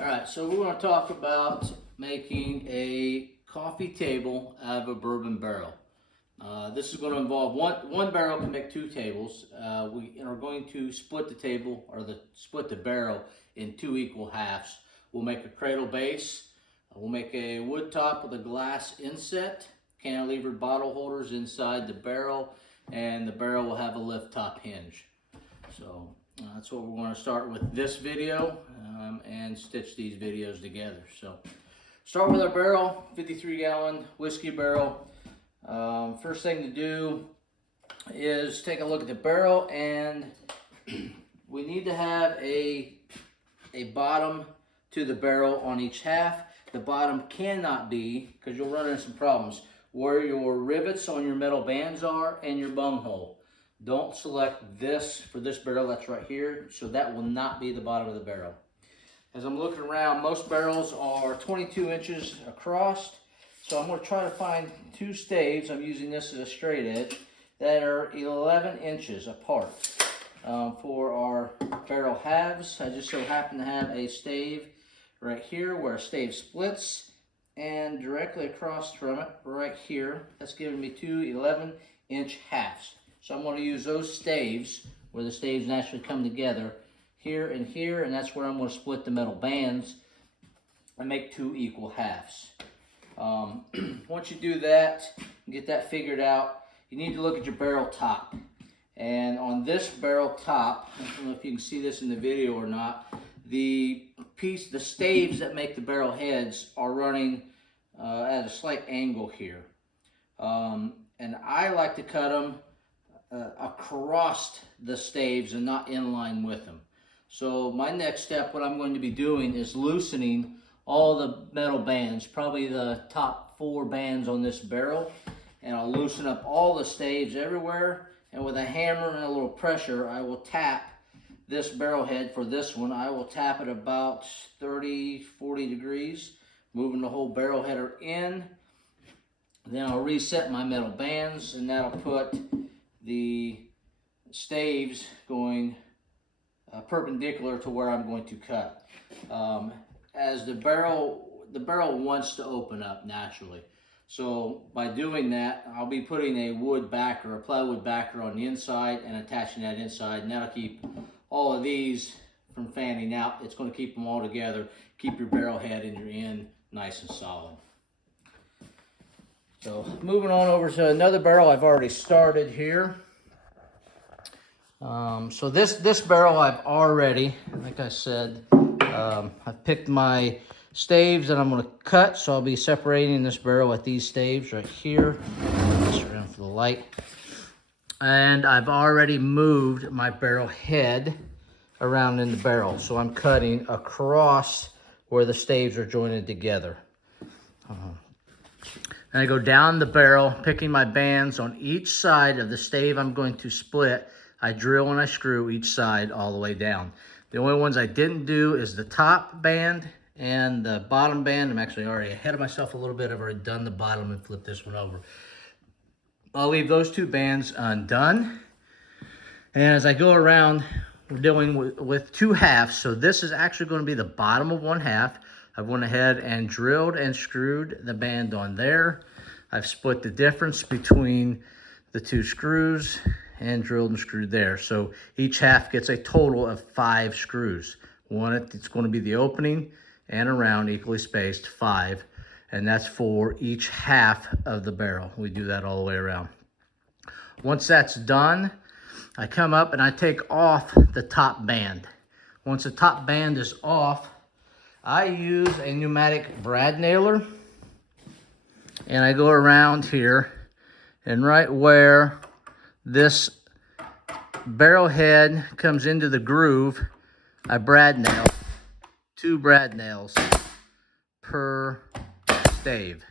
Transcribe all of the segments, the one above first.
All right, so we're going to talk about making a coffee table out of a bourbon barrel. This is going to involve one barrel can make 2 tables. We are going to split the table or split the barrel in 2 equal halves. We'll make a cradle base. We'll make a wood top with a glass inset, cantilevered bottle holders inside the barrel, and the barrel will have a lift top hinge. So that's what we're going to start with this video and stitch these videos together. So start with our barrel, 53-gallon whiskey barrel. First thing to do is take a look at the barrel, and we need to have a bottom to the barrel on each half. The bottom cannot be, because you'll run into some problems, where your rivets on your metal bands are and your bung hole. Don't select this for this barrel, that's right here, so that will not be the bottom of the barrel. As I'm looking around, most barrels are 22 inches across, so I'm going to try to find 2 staves, I'm using this as a straight edge, that are 11 inches apart. For our barrel halves, I just so happen to have a stave right here where a stave splits, and directly across from it, right here, that's giving me 2 11-inch halves. So I'm going to use those staves, where the staves naturally come together, here, and that's where I'm going to split the metal bands and make 2 equal halves. Once you do that, and get that figured out, you need to look at your barrel top. And on this barrel top, I don't know if you can see this in the video or not, the staves that make the barrel heads are running at a slight angle here. And I like to cut them across the staves and not in line with them. So my next step, what I'm going to be doing is loosening all the metal bands, probably the top 4 bands on this barrel, and I'll loosen up all the staves everywhere, and with a hammer and a little pressure, I will tap this barrel head. For this one, I will tap it about 30-40 degrees, moving the whole barrel header in. Then I'll reset my metal bands, and that'll put the staves going perpendicular to where I'm going to cut. As the barrel wants to open up naturally. So by doing that, I'll be putting a wood backer, a plywood backer on the inside and attaching that inside, and that'll keep all of these from fanning out. It's going to keep them all together, keep your barrel head and your end nice and solid. So moving on over to another barrel I've already started here. So this barrel I've already, like I said, I've picked my staves that I'm going to cut, so I'll be separating this barrel with these staves right here. Just around for the light. And I've already moved my barrel head around in the barrel, so I'm cutting across where the staves are jointed together. And I go down the barrel, picking my bands on each side of the stave I'm going to split. I drill and I screw each side all the way down. The only ones I didn't do is the top band and the bottom band. I'm actually already ahead of myself a little bit. I've already done the bottom and flipped this one over. I'll leave those 2 bands undone. And as I go around, we're dealing with 2 halves. So this is actually going to be the bottom of 1 half. I've went ahead and drilled and screwed the band on there. I've split the difference between the 2 screws and drilled and screwed there. So each half gets a total of 5 screws. One, it's going to be the opening, and around equally spaced 5. And that's for each half of the barrel. We do that all the way around. Once that's done, I come up and I take off the top band. Once the top band is off, I use a pneumatic brad nailer, and I go around here, and right where this barrel head comes into the groove, I brad nail 2 brad nails per stave.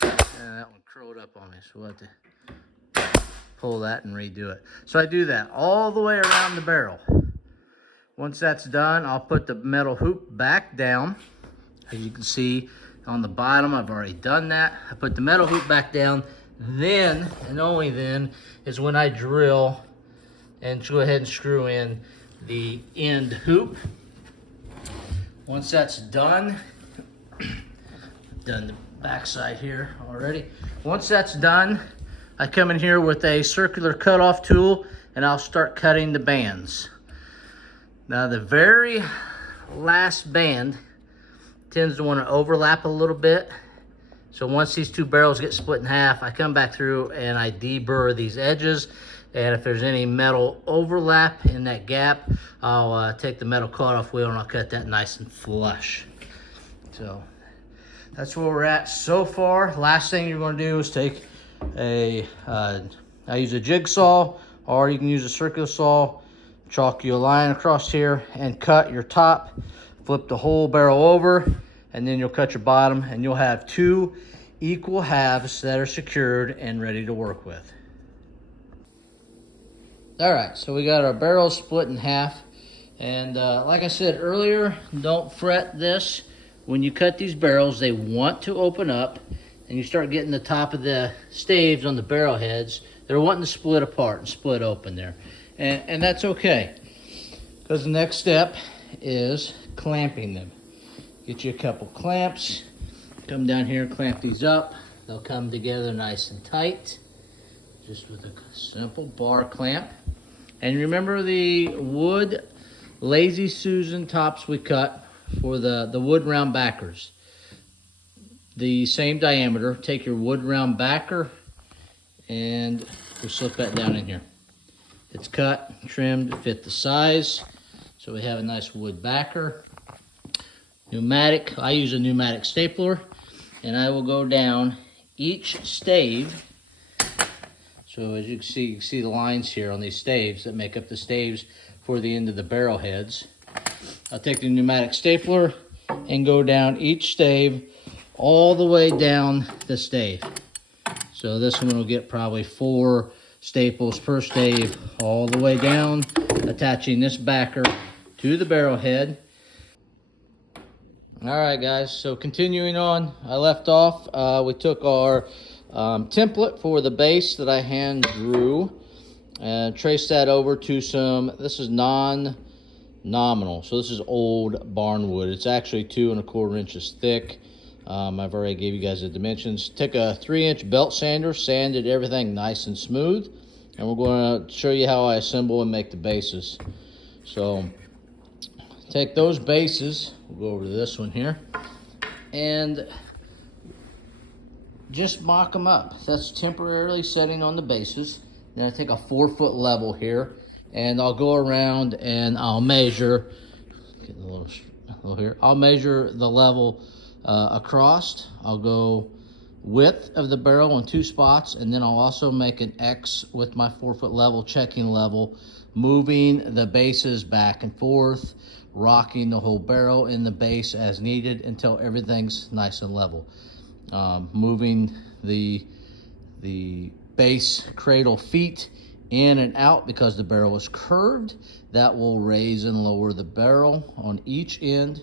And that one curled up on me, so we'll have to pull that and redo it. So I do that all the way around the barrel. Once that's done, I'll put the metal hoop back down. As you can see on the bottom, I've already done that. I put the metal hoop back down. Then, and only then, is when I drill and go ahead and screw in the end hoop. Once that's done, done the backside here already. Once that's done, I come in here with a circular cutoff tool and I'll start cutting the bands. Now the very last band tends to want to overlap a little bit. So once these two barrels get split in half, I come back through and I deburr these edges. And if there's any metal overlap in that gap, I'll take the metal cutoff wheel and I'll cut that nice and flush. So that's where we're at so far. Last thing you're going to do is take I use a jigsaw, or you can use a circular saw, chalk you a line across here and cut your top, flip the whole barrel over, and then you'll cut your bottom, and you'll have two equal halves that are secured and ready to work with. All right, so we got our barrels split in half, and like I said earlier, don't fret this. When you cut these barrels, they want to open up, and you start getting the top of the staves on the barrel heads. They're wanting to split apart and split open there, and that's okay, because the next step is clamping them. Get you a couple clamps, come down here and clamp these up. They'll come together nice and tight, just with a simple bar clamp. And remember the wood Lazy Susan tops we cut for the wood round backers. The same diameter. Take your wood round backer and we'll slip that down in here. It's cut, trimmed to fit the size. So we have a nice wood backer. Pneumatic, I use a pneumatic stapler, and I will go down each stave. So as you can see the lines here on these staves that make up the staves for the end of the barrel heads. I'll take the pneumatic stapler and go down each stave all the way down the stave. So this one will get probably 4 staples per stave all the way down, attaching this backer to the barrel head. All right, guys, so continuing on, I left off, we took our template for the base that I hand drew and traced that over to some, this is non-nominal, so this is old barnwood. It's actually 2 1/4 inches thick. I've already gave you guys the dimensions. Took a 3-inch belt sander, sanded everything nice and smooth, and we're going to show you how I assemble and make the bases. So take those bases, we'll go over to this one here, and just mock them up. That's temporarily setting on the bases. Then I take a 4-foot level here, and I'll go around and I'll measure, get a little here, I'll measure the level across. I'll go width of the barrel in 2 spots, and then I'll also make an X with my 4-foot level, checking level, moving the bases back and forth, rocking the whole barrel in the base as needed until everything's nice and level. Moving the base cradle feet in and out because the barrel is curved. That will raise and lower the barrel on each end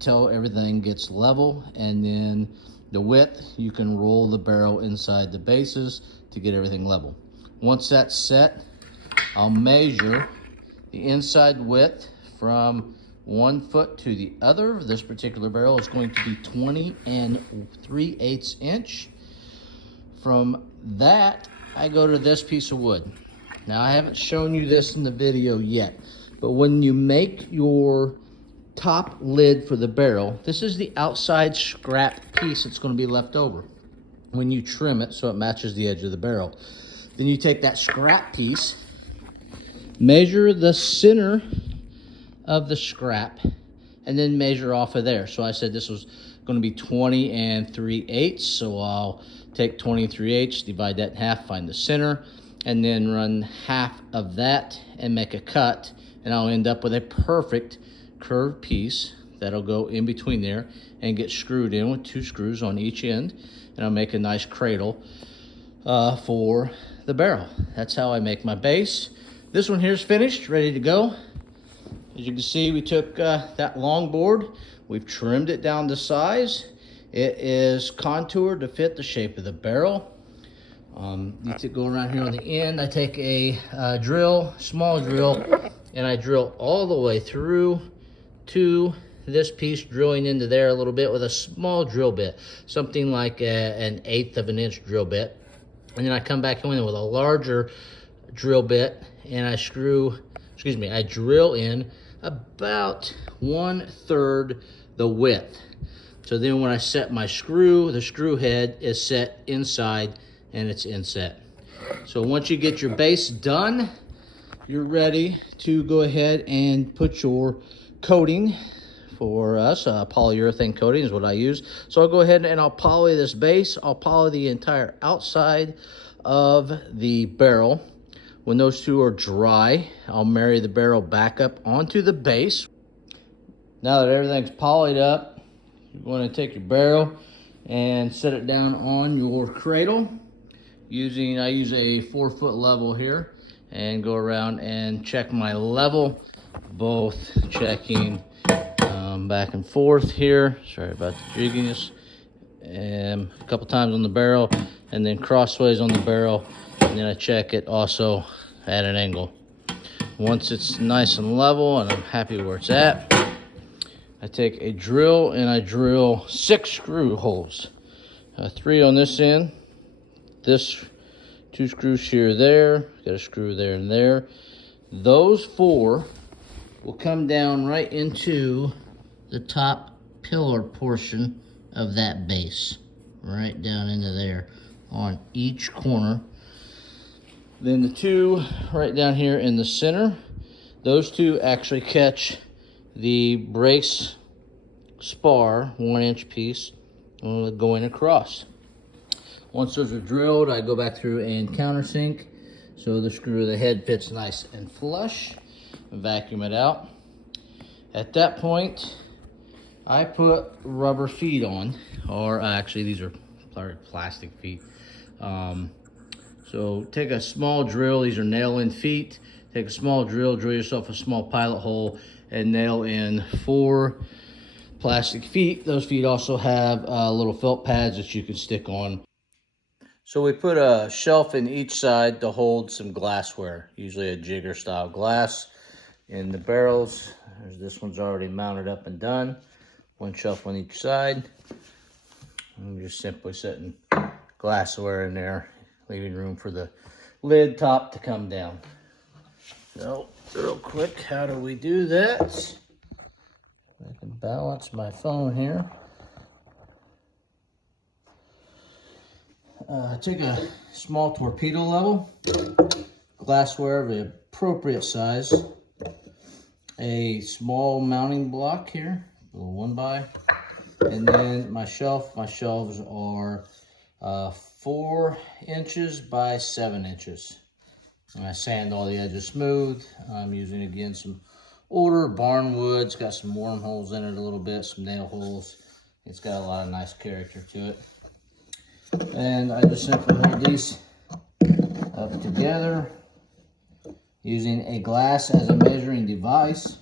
till everything gets level, and then the width, you can roll the barrel inside the bases to get everything level. Once that's set, I'll measure the inside width from 1 foot to the other. This particular barrel is going to be 20 3/8 inch. From that, I go to this piece of wood. Now, I haven't shown you this in the video yet, but when you make your top lid for the barrel, this is the outside scrap piece that's going to be left over when you trim it so it matches the edge of the barrel. Then you take that scrap piece, measure the center of the scrap, and then measure off of there. So I said this was going to be 20 3/8, so I'll take 20 3/8, divide that in half, find the center, and then run half of that and make a cut, and I'll end up with a perfect curved piece that'll go in between there and get screwed in with 2 screws on each end, and I'll make a nice cradle for the barrel. That's how I make my base. This one here is finished, ready to go. As you can see, we took that long board, we've trimmed it down to size. It is contoured to fit the shape of the barrel. You to go around here on the end, I take a drill, small drill, and I drill all the way through to this piece, drilling into there a little bit with a small drill bit, something like an 1/8 of an inch drill bit. And then I come back in with a larger drill bit and I drill in about 1/3 the width. So then when I set my screw, the screw head is set inside and it's inset. So once you get your base done, you're ready to go ahead and put your coating. For us, polyurethane coating is what I use. So I'll go ahead and I'll poly this base. I'll poly the entire outside of the barrel. When those two are dry, I'll marry the barrel back up onto the base. Now that everything's polyed up, you're going to take your barrel and set it down on your cradle. I use a 4-foot level here and go around and check my level, both checking back and forth here. Sorry about the jigginess. And a couple times on the barrel and then crossways on the barrel, and then I check it also at an angle. Once it's nice and level and I'm happy where it's at, I take a drill and I drill 6 screw holes. 3 on this end, 2 screws here, there, got a screw there and there. Those 4 will come down right into the top pillar portion of that base, right down into there on each corner. Then the 2 right down here in the center, those 2 actually catch the brace spar, 1-inch piece, going across. Once those are drilled, I go back through and countersink so the screw of the head fits nice and flush. Vacuum it out. At that point, I put rubber feet on, or actually these are plastic feet. So take a small drill, these are nail-in feet. Take a small drill, drill yourself a small pilot hole, and nail in 4 plastic feet. Those feet also have little felt pads that you can stick on. So we put a shelf in each side to hold some glassware, usually a jigger style glass. In the barrels, this one's already mounted up and done. 1 shelf on each side. I'm just simply setting glassware in there, leaving room for the lid top to come down. So, real quick, how do we do that? I can balance my phone here. Take a small torpedo level, glassware of the appropriate size, a small mounting block here, a little 1x, and then my shelf. My shelves are 4 inches by 7 inches. And I sand all the edges smooth. I'm using, again, some older barn wood. It's got some wormholes in it a little bit, some nail holes. It's got a lot of nice character to it. And I just simply hold these up together using a glass as a measuring device.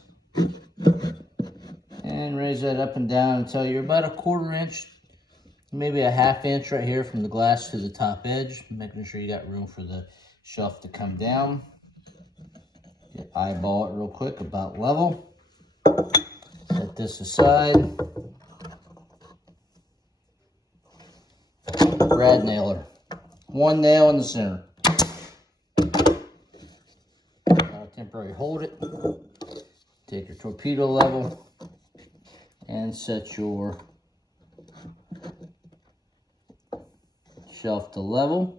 And raise that up and down until you're about a 1/4 inch, maybe a 1/2 inch right here from the glass to the top edge, making sure you got room for the shelf to come down. Eyeball it real quick, about level. Set this aside. Brad nailer. 1 nail in the center. Temporary hold it. Take your torpedo level and set your shelf to level.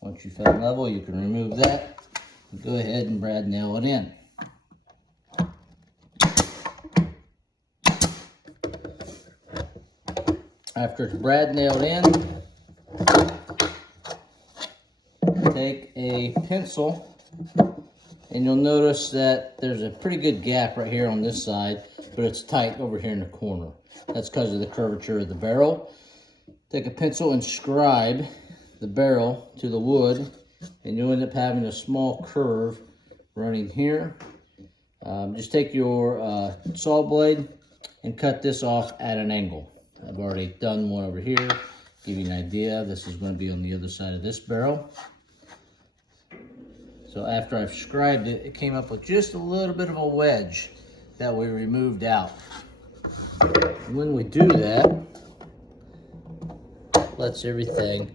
Once you found level, you can remove that and go ahead and brad nail it in. After it's brad nailed in, take a pencil, and you'll notice that there's a pretty good gap right here on this side, but it's tight over here in the corner. That's because of the curvature of the barrel. Take a pencil and scribe the barrel to the wood, and you'll end up having a small curve running here. Just take your saw blade and cut this off at an angle. I've already done one over here. Give you an idea, this is going to be on the other side of this barrel. So So after I've scribed it, it came up with just a little bit of a wedge that we removed out. When we do that, lets everything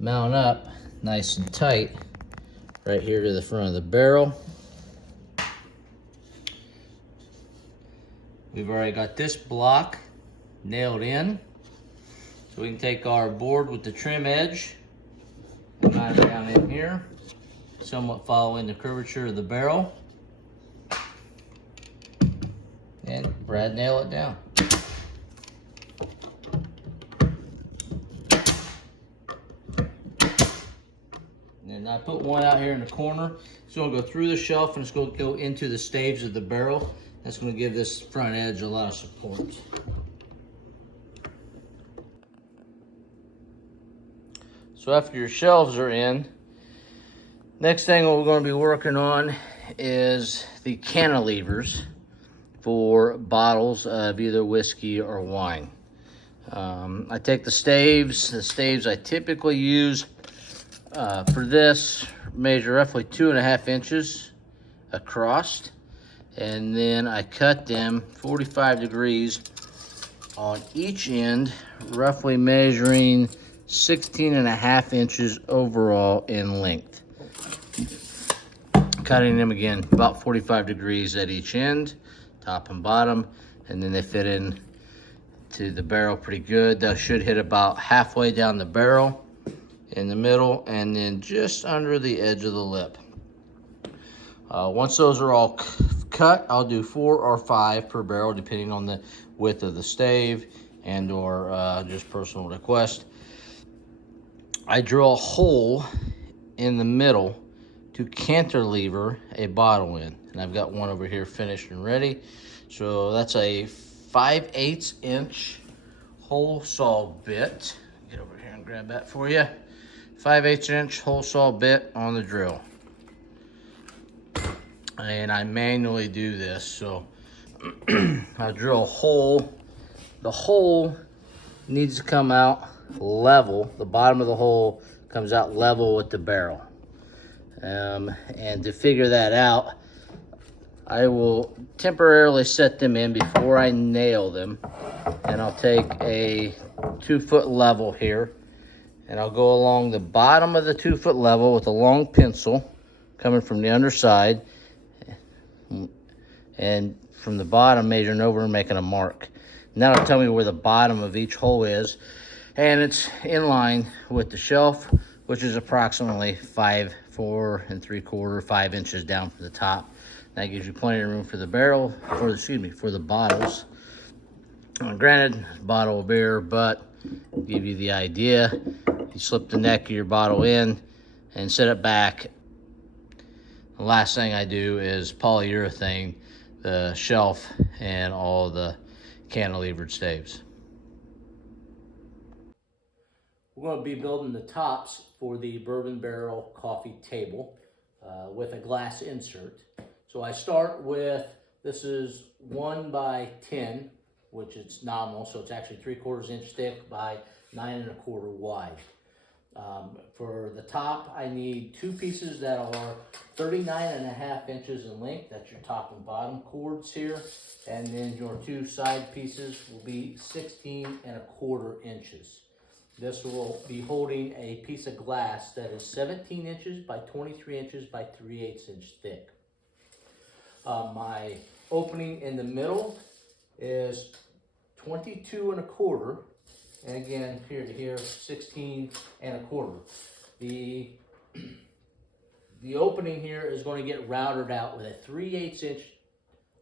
mount up nice and tight right here to the front of the barrel. We've already got this block nailed in. So we can take our board with the trim edge and mount it down in here, somewhat following the curvature of the barrel. And brad nail it down. And I put one out here in the corner. It's going to go through the shelf and it's going to go into the staves of the barrel. That's going to give this front edge a lot of support. So after your shelves are in, next thing we're going to be working on is the cantilevers for bottles of either whiskey or wine. I take the staves I typically use for this measure roughly 2.5 inches across, and then I cut them 45 degrees on each end, roughly measuring 16.5 inches overall in length. Cutting them again about 45 degrees at each end, top and bottom, and then they fit in to the barrel pretty good. That should hit about halfway down the barrel in the middle and then just under the edge of the lip. Once those are all cut, I'll do 4 or 5 per barrel depending on the width of the stave and or just personal request. I drill a hole in the middle to cantilever a bottle in, and I've got one over here finished and ready. So that's a 5/8 inch hole saw bit. Get over here and grab that for you. 5/8 inch hole saw bit on the drill. And I manually do this, so I drill a hole. The hole needs to come out level. The bottom of the hole comes out level with the barrel. And to figure that out, I will temporarily set them in before I nail them. And I'll take a 2-foot level here, and I'll go along the bottom of the 2-foot level with a long pencil coming from the underside, and from the bottom measuring over and making a mark. And that'll tell me where the bottom of each hole is, and it's in line with the shelf, which is approximately 4 3/4, 5 inches down from the top. That gives you plenty of room for the barrel, for the bottles. Granted, bottle of beer, but give you the idea. You slip the neck of your bottle in and set it back. The last thing I do is polyurethane the shelf and all the cantilevered staves. We're going to be building the tops for the bourbon barrel coffee table with a glass insert. So I start with, this is 1 by 10, which is nominal, so it's actually 3/4 inch thick by 9 1/4 wide. For the top, I need 2 pieces that are 39.5 inches in length. That's your top and bottom cords here. And then your 2 side pieces will be 16 1/4 inches. This will be holding a piece of glass that is 17 inches by 23 inches by 3/8 inch thick. My opening in the middle is 22 1/4. And again, here to here, 16 1/4. The opening here is going to get routed out with a 3/8 inch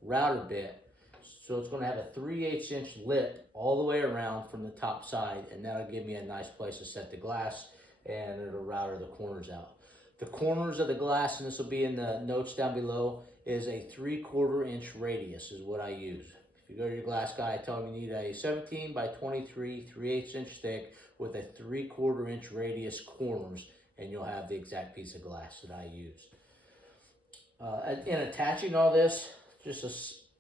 router bit. So it's going to have a 3/8 inch lip all the way around from the top side, and that'll give me a nice place to set the glass, and it'll router the corners out. The corners of the glass, and this will be in the notes down below, is a 3/4 inch radius is what I use. If you go to your glass guy, tell him you need a 17 by 23, 3/8 inch thick with a 3/4 inch radius corners, and you'll have the exact piece of glass that I use. In attaching all this, just a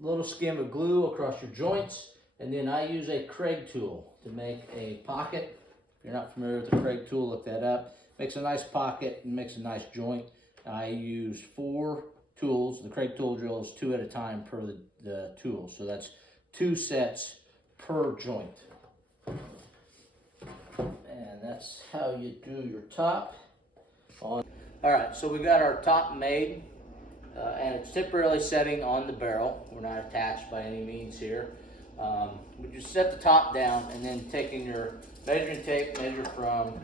little skim of glue across your joints, and then I use a Craig tool to make a pocket. If you're not familiar with the Craig tool, look that up. Makes a nice pocket and makes a nice joint. I use 4 tools. The Craig tool drill is 2 at a time per the tool. So that's 2 sets per joint. And that's how you do your top. All right, so we got our top made. And it's temporarily setting on the barrel. We're not attached by any means here. We just set the top down and then taking your measuring tape, measure from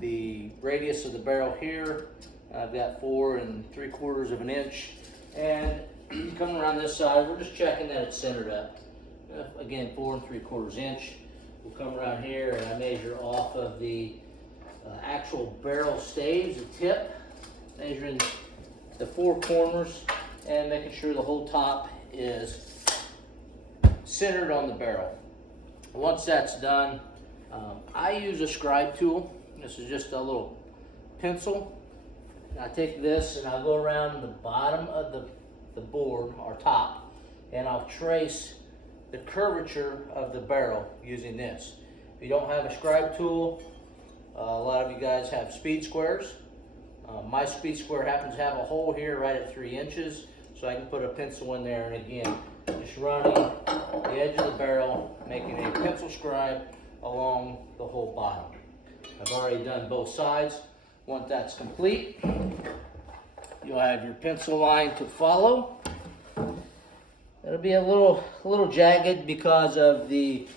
the radius of the barrel here. I've got 4 3/4 of an inch. And coming around this side, we're just checking that it's centered up. Again, 4 3/4 inch. We'll come around here and I measure off of the actual barrel staves, the tip, measuring the 4 corners and making sure the whole top is centered on the barrel. Once that's done, I use a scribe tool. This is just a little pencil. And I take this and I go around the bottom of the board, or top, and I'll trace the curvature of the barrel using this. If you don't have a scribe tool, a lot of you guys have speed squares. My speed square happens to have a hole here right at 3 inches, so I can put a pencil in there, and again, just running the edge of the barrel, making a pencil scribe along the whole bottom. I've already done both sides. Once that's complete, you'll have your pencil line to follow. It'll be a little jagged because of the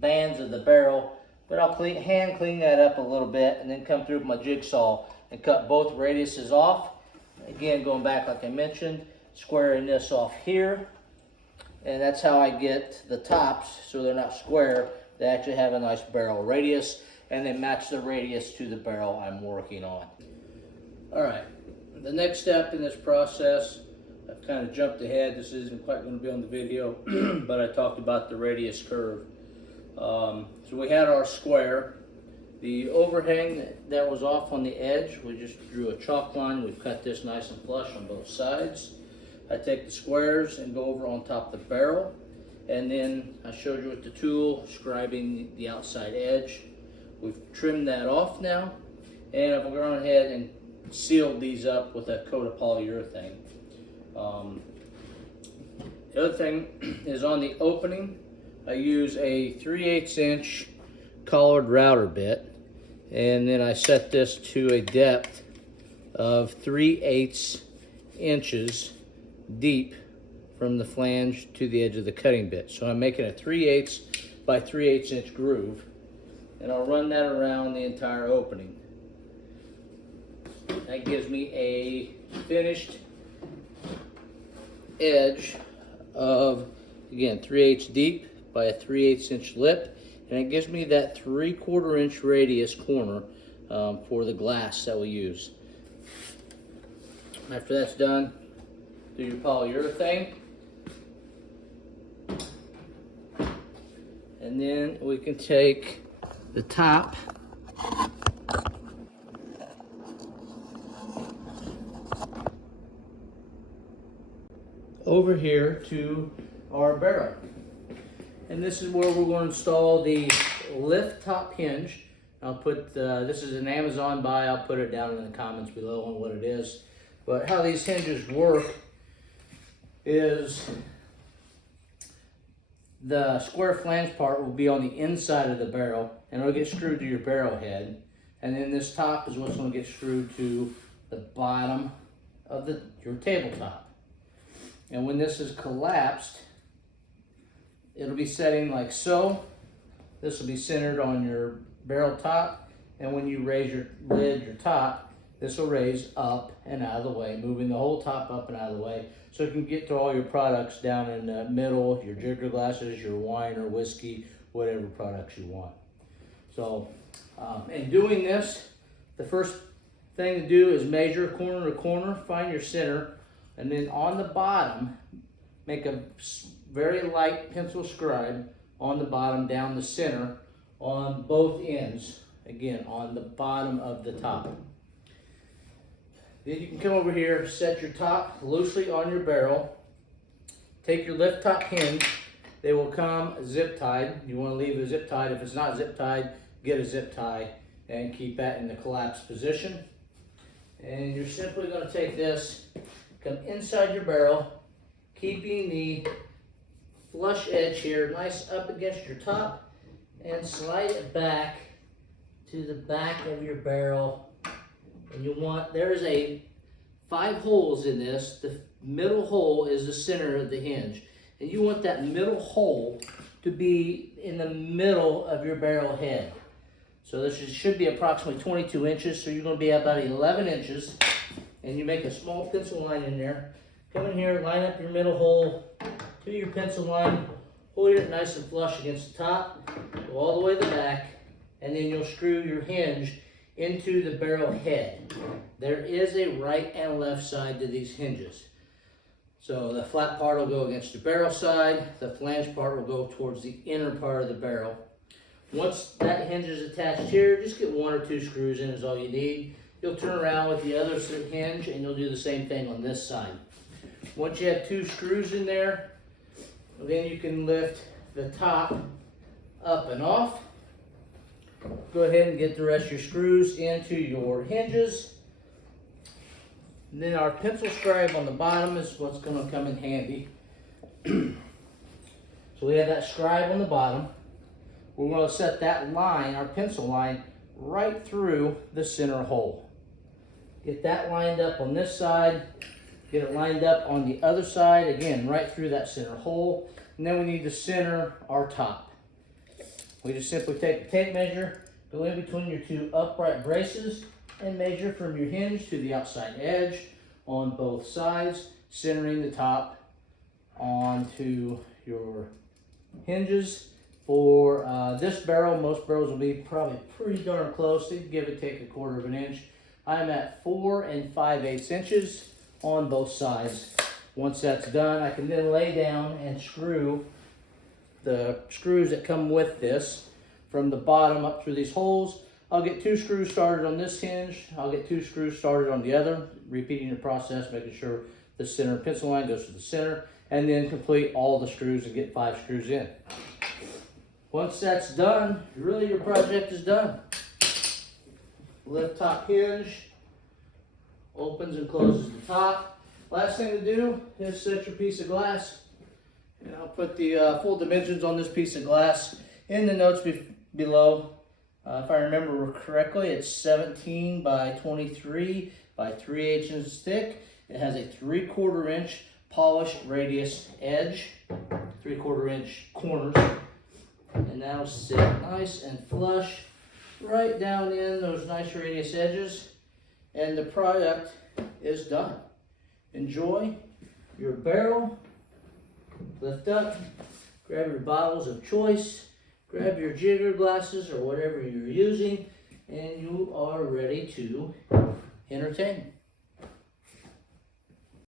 bands of the barrel, but I'll hand clean that up a little bit and then come through with my jigsaw and cut both radiuses off. Again, going back like I mentioned, squaring this off here, and that's how I get the tops so they're not square. They actually have a nice barrel radius, and they match the radius to the barrel I'm working on. All right, the next step in this process, I've kind of jumped ahead. This isn't quite going to be on the video, but I talked about the radius curve. So we had our square. The overhang that was off on the edge, we just drew a chalk line. We've cut this nice and flush on both sides. I take the squares and go over on top of the barrel, and then I showed you with the tool scribing the outside edge. We've trimmed that off now, and I've gone ahead and sealed these up with a coat of polyurethane. The other thing is on the opening, I use a 3/8 inch collared router bit, and then I set this to a depth of 3/8 inches deep from the flange to the edge of the cutting bit. So I'm making a 3/8 by 3/8 inch groove, and I'll run that around the entire opening. That gives me a finished edge of, again, 3/8 deep by a 3/8 inch lip, and it gives me that 3/4 inch radius corner for the glass that we use. After that's done, do your polyurethane, and then we can take the top over here to our barrel. And this is where we're going to install the lift top hinge. I'll put, this is an Amazon buy, I'll put it down in the comments below on what it is. But how these hinges work is the square flange part will be on the inside of the barrel, and it'll get screwed to your barrel head. And then this top is what's going to get screwed to the bottom of your tabletop. And when this is collapsed, it'll be setting like so. This will be centered on your barrel top, and when you raise your lid, your top, this will raise up and out of the way, moving the whole top up and out of the way, so you can get to all your products down in the middle, your jigger glasses, your wine or whiskey, whatever products you want. So, in doing this, the first thing to do is measure corner to corner, find your center, and then on the bottom, make a very light pencil scribe on the bottom down the center on both ends, again on the bottom of the top. Then you can come over here, set your top loosely on your barrel, take your lift top hinge. They will come zip tied. You want to leave it zip tied. If it's not zip tied, get a zip tie and keep that in the collapsed position. And you're simply going to take this, come inside your barrel, keeping the flush edge here nice up against your top, and slide it back to the back of your barrel. And you want, there's 5 holes in this. The middle hole is the center of the hinge. And you want that middle hole to be in the middle of your barrel head. So this should be approximately 22 inches. So you're going to be about 11 inches. And you make a small pencil line in there. Come in here, line up your middle hole to your pencil line. Hold it nice and flush against the top. Go all the way to the back. And then you'll screw your hinge into the barrel head. There is a right and left side to these hinges. So the flat part will go against the barrel side, the flange part will go towards the inner part of the barrel. Once that hinge is attached here, just get 1 or 2 screws in is all you need. You'll turn around with the other hinge and you'll do the same thing on this side. Once you have 2 screws in there, then you can lift the top up and off. Go ahead and get the rest of your screws into your hinges. And then our pencil scribe on the bottom is what's going to come in handy. So we have that scribe on the bottom. We're going to set that line, our pencil line, right through the center hole. Get that lined up on this side. Get it lined up on the other side, again, right through that center hole. And then we need to center our top. We just simply take a tape measure, go in between your 2 upright braces, and measure from your hinge to the outside edge on both sides, centering the top onto your hinges. For this barrel, most barrels will be probably pretty darn close. They give or take 1/4 inch. I'm at 4 5/8 inches on both sides. Once that's done, I can then lay down and screw the screws that come with this from the bottom up through these holes. I'll get 2 screws started on this hinge. I'll get 2 screws started on the other, repeating the process, making sure the center pencil line goes to the center, and then complete all the screws and get 5 screws in. Once that's done, really your project is done. Lift top hinge, opens and closes the top. Last thing to do is set your piece of glass. And I'll put the full dimensions on this piece of glass in the notes below. If I remember correctly, it's 17 by 23 by 3/8 inches thick. It has a 3/4 inch polished radius edge, 3/4 inch corners, and that'll sit nice and flush right down in those nice radius edges, and the product is done. Enjoy your barrel. Lift up, grab your bottles of choice, grab your jigger glasses or whatever you're using, and you are ready to entertain.